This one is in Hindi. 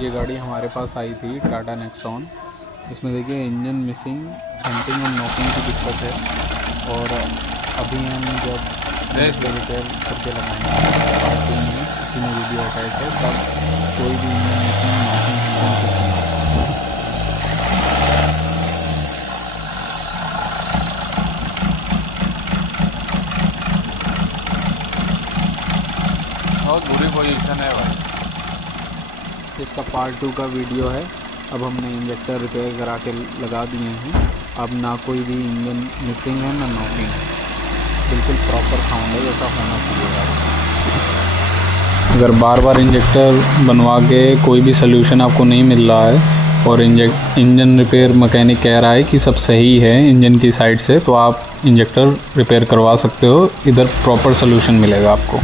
ये गाड़ी हमारे पास आई थी टाटा नेक्सॉन। इसमें देखिए इंजन मिसिंग, हंटिंग और नॉकिंग की दिक्कत है। और अभी हम जब रिपेयर करके लगाएंगे पार्ट 2 में, इसी में वीडियो अटैच है, तब कोई भी इंजन मिसिंग, नॉकिंग, हंटिंग कुछ नहीं है। बहुत बुरी पोजीशन है भाई। इसका पार्ट 2 का वीडियो है। अब हमने इंजेक्टर रिपेयर करा के लगा दिए हैं। अब ना कोई भी इंजन मिसिंग है ना नॉकिंग है, बिल्कुल प्रॉपर साउंड है जैसा होना चाहिए गाड़ी। अगर बार बार इंजेक्टर बनवा के कोई भी सलूशन आपको नहीं मिल रहा है और इंजन रिपेयर मैकेनिक कह रहा है कि सब सही है इंजन की साइड से, तो आप इंजेक्टर रिपेयर करवा सकते हो। इधर प्रॉपर सलूशन मिलेगा आपको।